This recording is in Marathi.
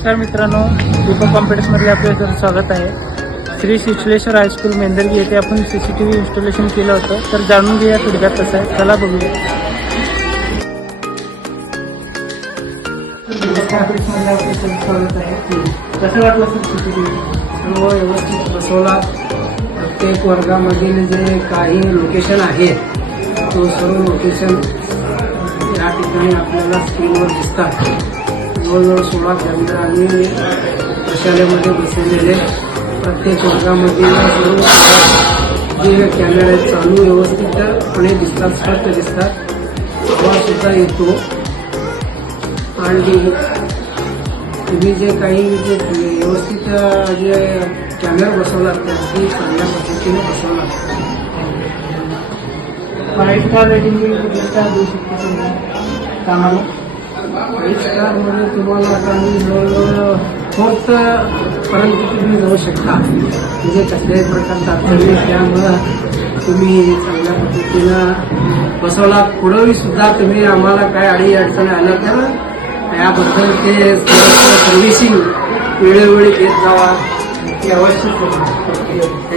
नमस्कार मित्रांनो, दीपक कॉम्प्युटर्समध्ये आपलं स्वागत आहे. श्री शिशलेश्वर हायस्कूल मेंदर्गी येथे आपण CCTV इन्स्टॉलेशन केलं होतं. तर जाणून घेऊया फीडबॅक कसा आहे, चला बघूया. आपलं स्वागत आहे. कसं वाटलं सर CCTV? सर्व व्यवस्थित बसवला. प्रत्येक वर्गामधील जे काही लोकेशन आहेत तो सर्व लोकेशन या ठिकाणी आपल्याला स्क्रीनवर दिसतात. जवळजवळ 16 कॅमेरा आणि प्रशालेमध्ये बसवलेले प्रत्येक वर्गामध्ये सर्व जे कॅमेरे आहेत चालू व्यवस्थितपणे दिसतात, स्पष्ट दिसतात. आवाज सुद्धा येतो. आणि तुम्ही जे काही जे व्यवस्थित जे कॅमेरा बसवला ते अगदी चांगल्या पद्धतीने बसवला. 5 स्टार रेटिंग देऊ शकतो कामाला. 5 स्टारमध्ये तुम्हाला आता मी जवळजवळ 4th पर्यंत तुम्ही जाऊ शकता. म्हणजे कसल्याही प्रकारचा अडचणी, त्यामुळं तुम्ही चांगल्या पद्धतीनं बसवला. पुढंही सुद्धा तुम्ही आम्हाला काय अडी अडचणी आल्या तर याबद्दल ते सर्व्हिसिंग वेळोवेळी घेत जावा, हे आवश्यक होतं.